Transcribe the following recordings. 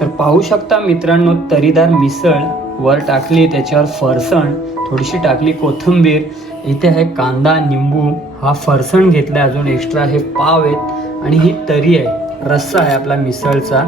तर पाहू शकता मित्रांनो तरीदार मिसळ वर टाकली त्याच्यावर फरसण थोडीशी टाकली कोथिंबीर इथे आहे कांदा निंबू हा फरसण घेतला आहे अजून एक्स्ट्रा हे पाव आहेत आणि ही तरी आहे रस्सा आहे आपला मिसळचा.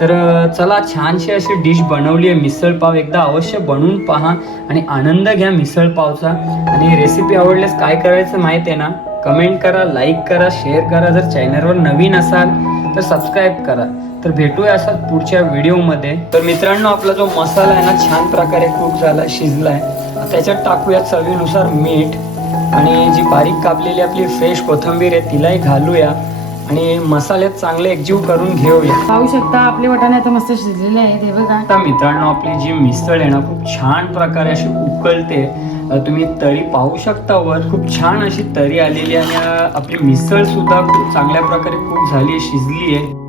तर चला छानशी अशी डिश बनवली आहे मिसळ पाव एकदा अवश्य बनवून पहा आणि आनंद घ्या मिसळ पावचा. आणि रेसिपी आवडल्यास काय करायचं माहीत आहे ना? कमेंट करा लाईक करा शेअर करा. जर चॅनलवर नवीन असाल तर सबस्क्राईब करा. तर भेटूया असाच पुढच्या व्हिडिओमध्ये. तर मित्रांनो आपला जो मसाला आहे ना छान प्रकारे कुक झाला शिजलाय. त्याच्यात टाकूया चवीनुसार मीठ आणि जी बारीक कापलेली आपली फ्रेश कोथिंबीर आहे तिलाही घालूया आणि मसाल्यात चांगले एकजीव करून घेऊया. पाहू शकता. आपले वाटाणे आता मस्त शिजलेले आहेत हे बघा. आता मित्रांनो आपली जी मिसळ आहे ना खूप छान प्रकारे अशी उकळते. तुम्ही तरी पाहू शकता वर. खूप छान अशी तरी आलेली आहे आणि आपली मिसळ सुद्धा खूप चांगल्या प्रकारे कुक झाली आहे शिजली आहे.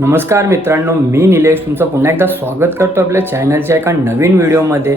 नमस्कार मित्रांनो मी निलेश. तुमचं पुन्हा एकदा स्वागत करतो आपल्या चॅनलच्या एका नवीन व्हिडिओमध्ये.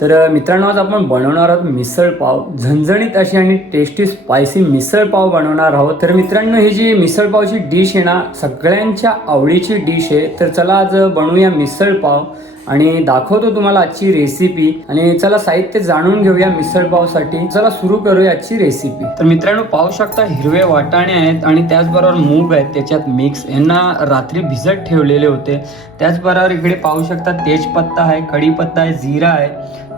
तर मित्रांनो आज आपण बनवणार आहोत मिसळपाव झणझणीत अशी आणि टेस्टी स्पायसी मिसळपाव बनवणार आहोत. तर मित्रांनो ही जी मिसळपावची डिश आहे ना सगळ्यांच्या आवडीची डिश आहे. तर चला आज बनवूया मिसळ पाव. आणि दाखवतो तुम्हाला आजची रेसिपी आणि चला साहित्य जाणून घेऊया मिसळ पावसाठी. चला सुरू करूया आजची रेसिपी तर मित्रांनो पाहू शकता हिरवे वाटाणे आहेत आणि त्याचबरोबर मूग आहेत. त्याच्यात मिक्स यांना रात्री भिजत ठेवलेले होते. त्याचबरोबर इकडे पाहू शकता तेजपत्ता आहे कढीपत्ता आहे जिरा आहे.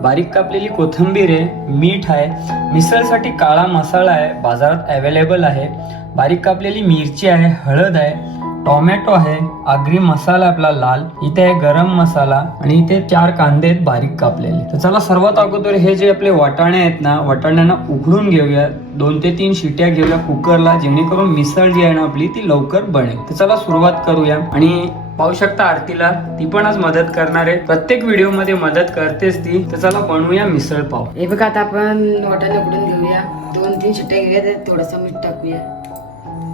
बारीक कापलेली कोथिंबीर आहे मीठ आहे. मिसळसाठी काळा मसाला आहे बाजारात अवेलेबल आहे. बारीक कापलेली मिरची आहे हळद आहे. टोमॅटो आहे आगरी मसाला आपला लाल इथे आहे गरम मसाला आणि इथे चार कांदे आहेत बारीक कापलेले. तर चला सर्वात अगोदर हे जे आपले वाटाणे आहेत ना वाटाण्यांना उघडून घेऊया. दोन ते तीन शिट्या घेऊया कुकरला जेणेकरून मिसळ जी आहे ना आपली ती लवकर बनेल. तर चला सुरुवात करूया. आणि पाहू शकता आरतीला ती पण आज मदत करणार आहे. प्रत्येक व्हिडिओमध्ये मदत करतेच ती. तर चला बनवूया मिसळ पाव. हे बघा आता आपण वाटाणे उघडून घेऊया. दोन तीन शिट्ट्या घेऊया थोडस मीठ टाकूया.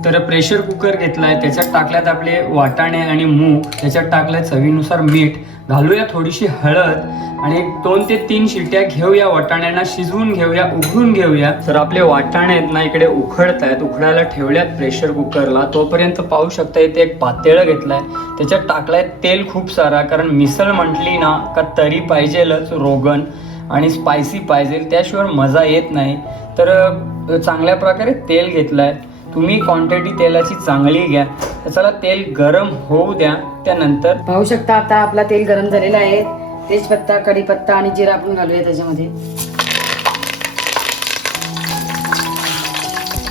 तर प्रेशर कुकर घेतलाय त्याच्यात टाकल्यात आपले वाटाणे आणि मूग त्याच्यात टाकलंय चवीनुसार मीठ. घालूया थोडीशी हळद आणि दोन ते तीन शिट्या घेऊया वाटाण्यांना शिजवून घेऊया उघडून घेऊया. तर आपले वाटाणे आहेत ना इकडे उखडत आहेत उखडायला ठेवल्यात प्रेशर कुकरला तोपर्यंत पाहू शकता इथे एक पातेळं घेतलंय. त्याच्यात टाकलाय तेल खूप सारा कारण मिसळ म्हटली ना का तरी पाहिजेलच रोगन आणि स्पायसी पाहिजे. त्याशिवाय मजा येत नाही. तर चांगल्या प्रकारे तेल घेतलंय. तुम्ही क्वांटिटी तेलाची चांगली घ्या. तर चला तेल गरम होऊ द्या. त्यानंतर पाहू शकता आता आपला तेल गरम झालेला आहे. तेजपत्ता कढीपत्ता आणि जिरा आपण घालूया त्याच्यामध्ये.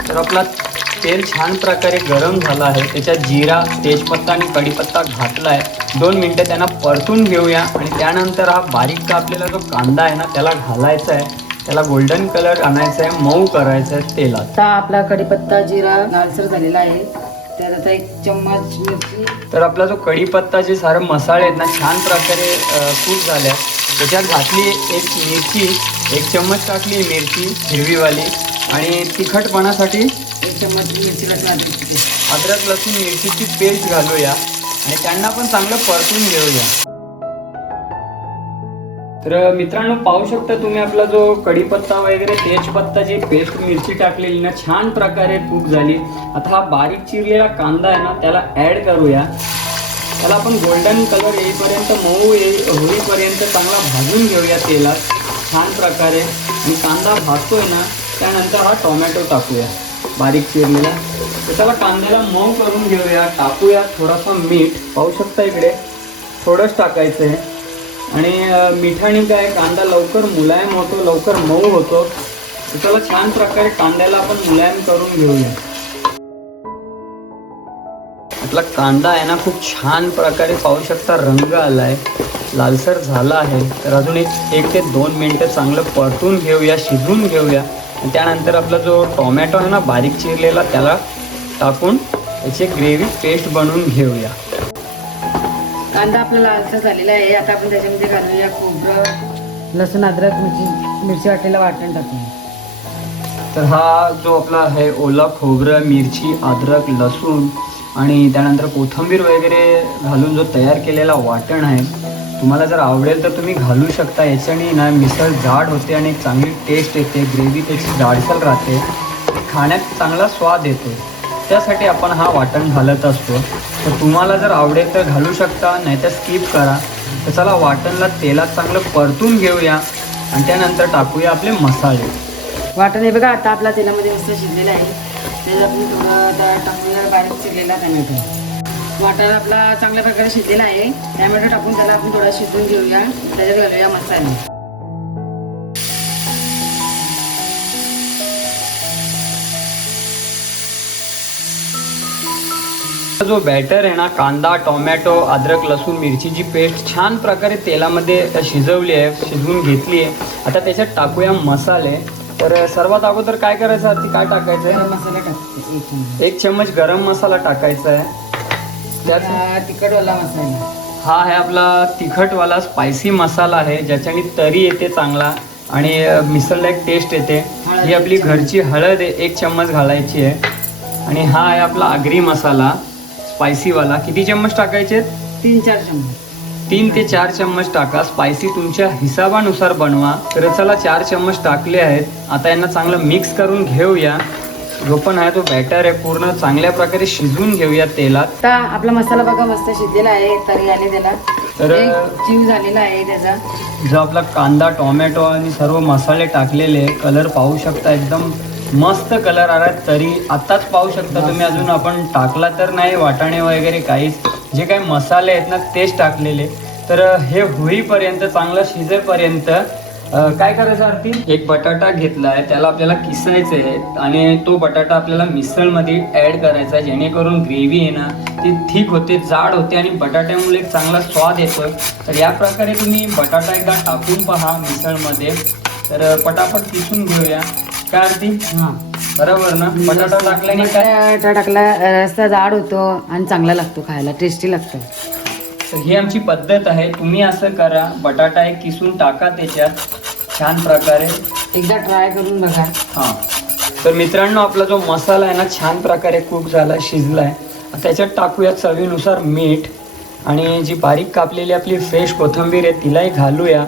तर आपला तेल छान प्रकारे गरम झाला आहे. त्याच्यात जिरा तेजपत्ता आणि कढीपत्ता घातला आहे दोन मिनटं त्यांना परतून घेऊया. आणि त्यानंतर हा बारीक कापलेला जो कांदा आहे ना त्याला घालायचा आहे. त्याला गोल्डन कलर आणायचा आहे मऊ करायचा आहे तेलात. आता आपला कढीपत्ता जिरा लालसर झालेला आहे. तर आता एक चम्मच मिरची. तर आपला जो कढीपत्ता जे सारे मसाले आहेत ना छान प्रकारे कूक झाल्या त्याच्यात घातली एक मिरची एक चम्मच टाकली मिरची हिरवीवाली. आणि तिखटपणासाठी एक चम्मच मिरची लसूण अद्रक लसूण मिरचीची पेस्ट घालूया. आणि त्यांना पण चांगलं परतून घेऊया. तर मित्रांनो पाहू शकता तुम्ही आपला जो कढीपत्ता वगैरे तेजपत्ताची पेस्ट मिरची टाकलेली ना छान प्रकारे कूक झाली. आता हा बारीक चिरलेला कांदा आहे ना त्याला ॲड करूया. त्याला आपण गोल्डन कलर येईपर्यंत मऊ ये होईपर्यंत चांगला भाजून घेऊया तेलात छान प्रकारे. आणि कांदा भाजतोय ना त्यानंतर हा टोमॅटो टाकूया बारीक चिरलेला. तर त्याला कांद्याला मऊ करून घेऊया टाकूया थोडासा मीठ. पाहू शकता इकडे थोडंच टाकायचं आहे. आणि मिठाणी काय कांदा लवकर मुलायम होतो लवकर मऊ होतो. त्याला छान प्रकारे कांद्याला आपण मुलायम करून घेऊया. आपला कांदा आहे ना खूप छान प्रकारे पाहू शकता रंग आलाय. लालसर झाला आहे. तर अजून एक एक ते दोन मिनटं चांगलं परतून घेऊया शिजवून घेऊया. आणि त्यानंतर आपला जो टोमॅटो आहे ना बारीक चिरलेला त्याला टाकून त्याची ग्रेव्ही पेस्ट बनवून घेऊया. कांदा आपला लालसा झालेला आहे. आता आपण त्याच्यामध्ये घालूया खोबरं. लसूण अद्रक मिरची मिरची वाटलेला वाटण टाकूया तर हा जो आपला आहे ओला खोबरं मिरची अद्रक लसूण आणि त्यानंतर कोथिंबीर वगैरे घालून जो तयार केलेला वाटण आहे तुम्हाला जर आवडेल तर तुम्ही घालू शकता. याच्याने ना मिसळ जाड होते आणि चांगली टेस्ट येते. ग्रेव्ही त्याची जाडसर राहते. खाण्यात चांगला स्वाद येतो. त्यासाठी आपण हा वाटण घालत असतो. तर तुम्हाला जर आवडेल तर घालू शकता नाहीतर स्किप करा. तर चला वाटणला तेलात चांगलं परतून घेऊया आणि त्यानंतर टाकूया आपले मसाले. वाटण हे बघा आता आपला तेलामध्ये मस्त शिजलेला आहे. त्याच्यात आपण थोडं टाकूया बारीक शिजलेला टमॅटो. वाटण आपला चांगल्या प्रकारे शिजलेला आहे. टॅमॅटो टाकून त्याला आपण थोडा शिजून घेऊया. त्याच्यात घालूया मसाले. जो बॅटर आहे ना कांदा टोमॅटो अद्रक लसूण मिरचीची पेस्ट छान प्रकारे तेलामध्ये शिजवली आहे शिजवून घेतली आहे. आता त्याच्यात टाकूया मसाले. तर सर्वात अगोदर काय करायचं आरती काय टाकायचं आहे? मसाला एक चम्मच गरम मसाला टाकायचा आहे. त्यात हा तिखटवाला मसाला. हा आहे आपला तिखटवाला स्पायसी मसाला आहे ज्याच्याने तरी येते चांगला आणि मिसळला एक टेस्ट येते. ही आपली घरची हळद एक चम्मच घालायची आहे. आणि हा आहे आपला आगरी मसाला. स्पायसीवाला किती चम्मच टाकायचे? तीन चार चमचे तीन ते चार चम्मच टाका. स्पायसी तुमच्या हिसाबानुसार बनवा. तर चला चार चम्मच टाकले आहेत. आता यांना चांगलं मिक्स करून घेऊया. जो पण आहे तो बॅटर आहे. पूर्ण चांगल्या प्रकारे शिजवून घेऊया तेलात. आता आपला मसाला बघा मस्त शिजलेला आहे. तरी आले त्याला तर जीव झालेला आहे त्याचा. जो आपला कांदा टोमॅटो आणि सर्व मसाले टाकलेले कलर पाहू शकता एकदम मस्त कलर आला तरी आत्ताच पाहू शकता तुम्ही अजून आपण टाकला तर नाही वाटाणे वगैरे काहीच. जे काही मसाले आहेत ना तेच टाकलेले. तर हे होईपर्यंत चांगलं शिजेपर्यंत काय करायचं आरती? एक बटाटा घेतला आहे त्याला आपल्याला किसायचं आहे आणि तो बटाटा आपल्याला मिसळमध्ये ॲड करायचा आहे जेणेकरून ग्रेव्ही आहे ना ती ठीक होते जाड होते आणि बटाट्यामुळे एक चांगला स्वाद येतो तर या प्रकारे तुम्ही बटाटा एकदा टाकून पहा मिसळमध्ये. तर पटापट किसून घेऊया. काय आरती? बरोबर ना? बटाटा टाकल्याने काय? बटाटा टाकला रस्ता जाड होतो आणि चांगला लागतो खायला टेस्टी लागतो. तर ही आमची पद्धत आहे. तुम्ही असं करा बटाटा एक किसून टाका त्याच्यात छान प्रकारे. एकदा ट्राय करून बघा. हां. तर मित्रांनो आपला जो मसाला आहे ना छान प्रकारे कुक झाला शिजलाय. त्याच्यात टाकूया चवीनुसार मीठ आणि जी बारीक कापलेली आपली फ्रेश कोथिंबीर आहे तिलाही घालूया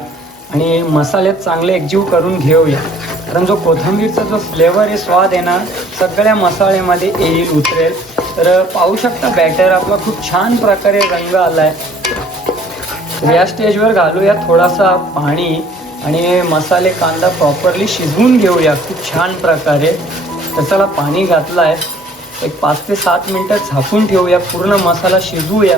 आणि मसाल्यात चांगले एकजीव करून घेऊया. कारण जो कोथिंबीरचा जो फ्लेवर आहे स्वाद आहे ना सगळ्या मसाल्यामध्ये येईल उतरेल. तर पाहू शकता बॅटर आपला खूप छान प्रकारे रंग आला आहे या स्टेजवर घालूया थोडासा पाणी आणि मसाले कांदा प्रॉपरली शिजवून घेऊया खूप छान प्रकारे. तर चला पाणी घातलं आहे एक पाच ते सात मिनटं झाकून ठेवूया पूर्ण मसाला शिजवूया.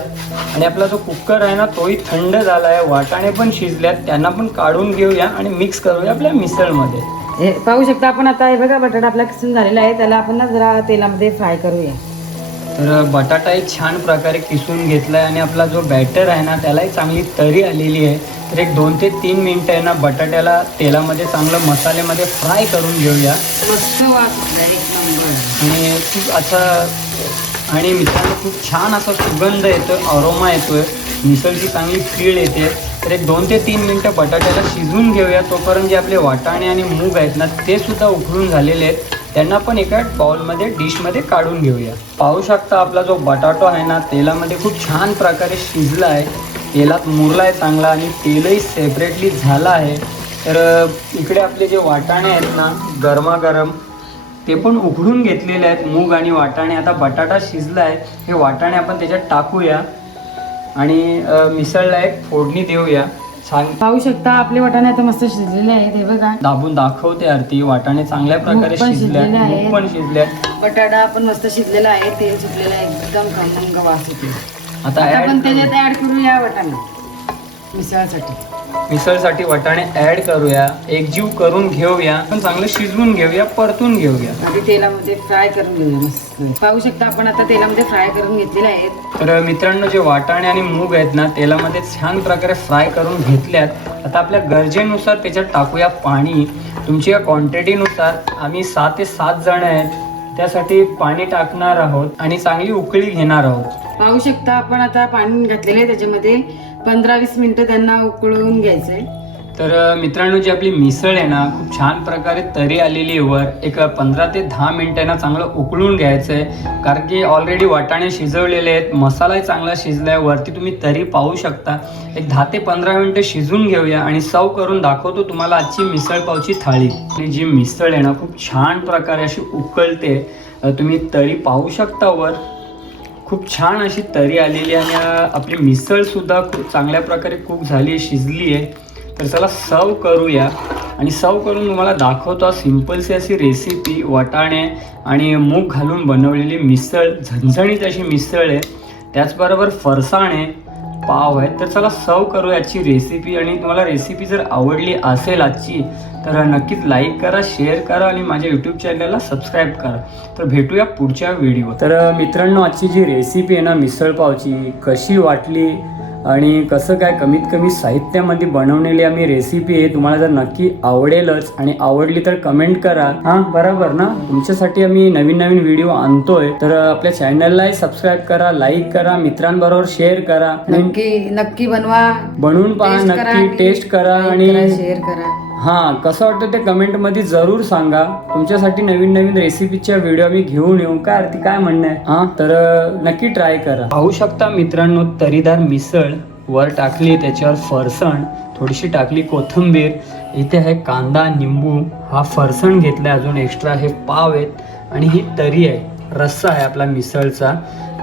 आणि आपला जो कुकर आहे ना तोही थंड झाला आहे वाटाणे पण शिजल्यात त्यांना पण काढून घेऊया आणि मिक्स करूया आपल्या मिसळमध्ये. हे पाहू शकता आपण आता हे बघा बटाटा आपला किसून झालेला आहे. त्याला आपण ना जरा तेलामध्ये फ्राय करूया. तर बटाटा एक छान प्रकारे किसून घेतला आहे आणि आपला जो बॅटर आहे ना त्यालाही चांगली तरी आलेली आहे. तर एक दोन ते तीन मिनटं आहे ना बटाट्याला तेलामध्ये चांगलं मसाल्यामध्ये फ्राय करून घेऊया. मस्त आणि खूप असा आणि मित्रांनो खूप छान असा सुगंध येतो अरोमा येतोय. मिसळची चांगली फीळ येते. तर एक दोन ते तीन मिनटं बटाट्याला शिजवून घेऊया. तोपर्यंत जे आपले वाटाणे आणि मूग आहेत ना ते सुद्धा उकळून झालेले आहेत. त्यांना पण एका बाउलमध्ये डिशमध्ये काढून घेऊया. पाहू शकता आपला जो बटाटो आहे ना तेलामध्ये खूप छान प्रकारे शिजला आहे. तेलात मुरला आहे चांगला आणि तेलही सेपरेटली झालं आहे. तर इकडे आपले जे वाटाणे आहेत ना गरमागरम ते पण उघडून घेतलेले आहेत. मूग आणि वाटाणे आता बटाटा शिजला आहे. हे वाटाणे आपण त्याच्यात टाकूया. आणि मिसळला एक फोडणी देऊया. छान पाहू शकता आपले वाटाणे आता मस्त शिजलेले आहेत हे बघा. दाबून दाखवते आरती. वाटाणे चांगल्या प्रकारे मूग पण शिजले शिजलेले आहेत. मूग पण शिजल्यात बटाटा पण मस्त शिजलेला आहे तेल सुटलेलं आहे एकदम खमंग वास येते आता आता आपण त्याच्यात ऍड करूया वाटाणा. मिसळसाठी. मिसळसाठी वाटाणे ऍड करूया. एकजीव करून घेऊया. पण चांगलं शिजवून घेऊया परतून घेऊया. आधी तेलामध्ये फ्राय करून घेऊया मस्त. पाहू शकता आपण आता तेलामध्ये फ्राय करून घेतलेले आहेत. तर मित्रांनो जे वाटाणे आणि मूग आहेत ना तेलामध्ये छान प्रकारे फ्राय करून घेतल्यात. आता आपल्या गरजेनुसार त्याच्यात टाकूया पाणी. तुमच्या क्वांटिटीनुसार आम्ही सहा ते सात जण आहेत त्यासाठी पाणी टाकणार आहोत आणि चांगली उकळी घेणार आहोत. पाहू शकता आपण आता पाणी घातलेलं आहे त्याच्यामध्ये. पंधरा वीस मिनिटं त्यांना उकळून घ्यायचंय तर मित्रांनो जी आपली मिसळ आहे ना खूप छान प्रकारे तरी आलेली आहे वर. एक पंधरा ते दहा मिनिटांना चांगलं उकळून घ्यायचं आहे. कारण की ऑलरेडी वाटाणे शिजवलेले आहेत. मसालाही चांगला शिजला आहे. वरती तुम्ही तरी पाहू शकता. एक दहा ते पंधरा मिनटं शिजून घेऊया आणि सर्व करून दाखवतो तुम्हाला आजची मिसळ पावची थाळी. आणि जी मिसळ आहे ना खूप छान प्रकारे अशी उकळते. तुम्ही तळी पाहू शकता वर. खूप छान अशी तरी आलेली आणि आपली मिसळ सुद्धा खूप चांगल्या प्रकारे कुक झाली आहे शिजली आहे. तर चला सर्व करूया. आणि सर्व करून तुम्हाला दाखवतो सिम्पलशी अशी रेसिपी वाटाणे आणि मूग घालून बनवलेली मिसळ झणझणीत अशी मिसळ आहे. त्याचबरोबर फरसाणे पाव आहेत तर चला सर्व करू याची रेसिपी आणि तुम्हाला रेसिपी जर आवडली असेल आजची तर नक्कीच लाईक करा शेअर करा आणि माझ्या यूट्यूब चॅनलला सबस्क्राईब करा. तर भेटूया पुढच्या व्हिडिओ तर मित्रांनो आजची जी रेसिपी आहे ना मिसळ पावची कशी वाटली? आणि कसं काय कमीत कमी साहित्यामध्ये बनवलेली आम्ही रेसिपी आहे तुम्हाला जर नक्की आवडेलच आणि आवडली तर कमेंट करा. हां बरोबर ना? तुमच्यासाठी आम्ही नवीन नवीन व्हिडिओ आणतोय. तर आपल्या चॅनललाही सबस्क्राईब करा लाईक करा मित्रांबरोबर शेअर करा. नक्की नक्की बनवा. बनवून पहा नक्की टेस्ट करा आणि share करा. हां कसं वाटतं ते कमेंटमध्ये जरूर सांगा. तुमच्यासाठी नवीन नवीन रेसिपीच्या व्हिडिओ आम्ही घेऊन येऊ. काय आरती काय म्हणणं आहे? हां तर नक्की ट्राय करा. पाहू शकता मित्रांनो तरीदार मिसळ वर टाकली त्याच्यावर फरसण थोडीशी टाकली कोथिंबीर इथे आहे कांदा निंबू. हा फरसण घेतलाय अजून एक्स्ट्रा हे पाव आहेत. आणि ही तरी आहे. रस्सा आहे आपला मिसळचा.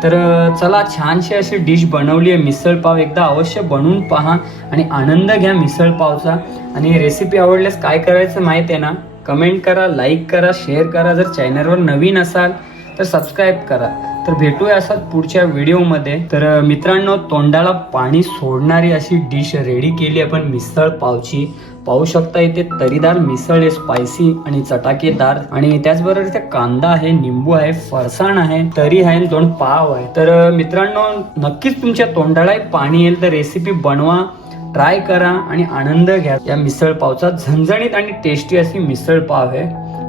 तर चला छानशी अशी डिश बनवली आहे मिसळपाव एकदा अवश्य बनवून पहा आणि आनंद घ्या मिसळपावचा आणि रेसिपी आवडल्यास काय करायचं माहीत आहे ना? कमेंट करा लाईक करा शेअर करा. जर चॅनलवर नवीन असाल तर सबस्क्राईब करा. तर भेटूया असं पुढच्या व्हिडिओमध्ये. तर मित्रांनो तोंडाला पाणी सोडणारी अशी डिश रेडी केली आपण मिसळ पावची. पाहू शकता इथे तरीदार मिसळ आहे स्पायसी आणि चटाकेदार. आणि त्याचबरोबर इथे कांदा आहे निंबू आहे फरसाण आहे तरी आहे आणि दोन पाव आहे. तर मित्रांनो नक्कीच तुमच्या तोंडालाही पाणी येईल. तर रेसिपी बनवा ट्राय करा आणि आनंद घ्या. या मिसळ पावचा झणझणीत आणि टेस्टी अशी मिसळ पाव आहे.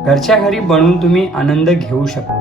घरच्या घरी बनवून तुम्ही आनंद घेऊ शकता.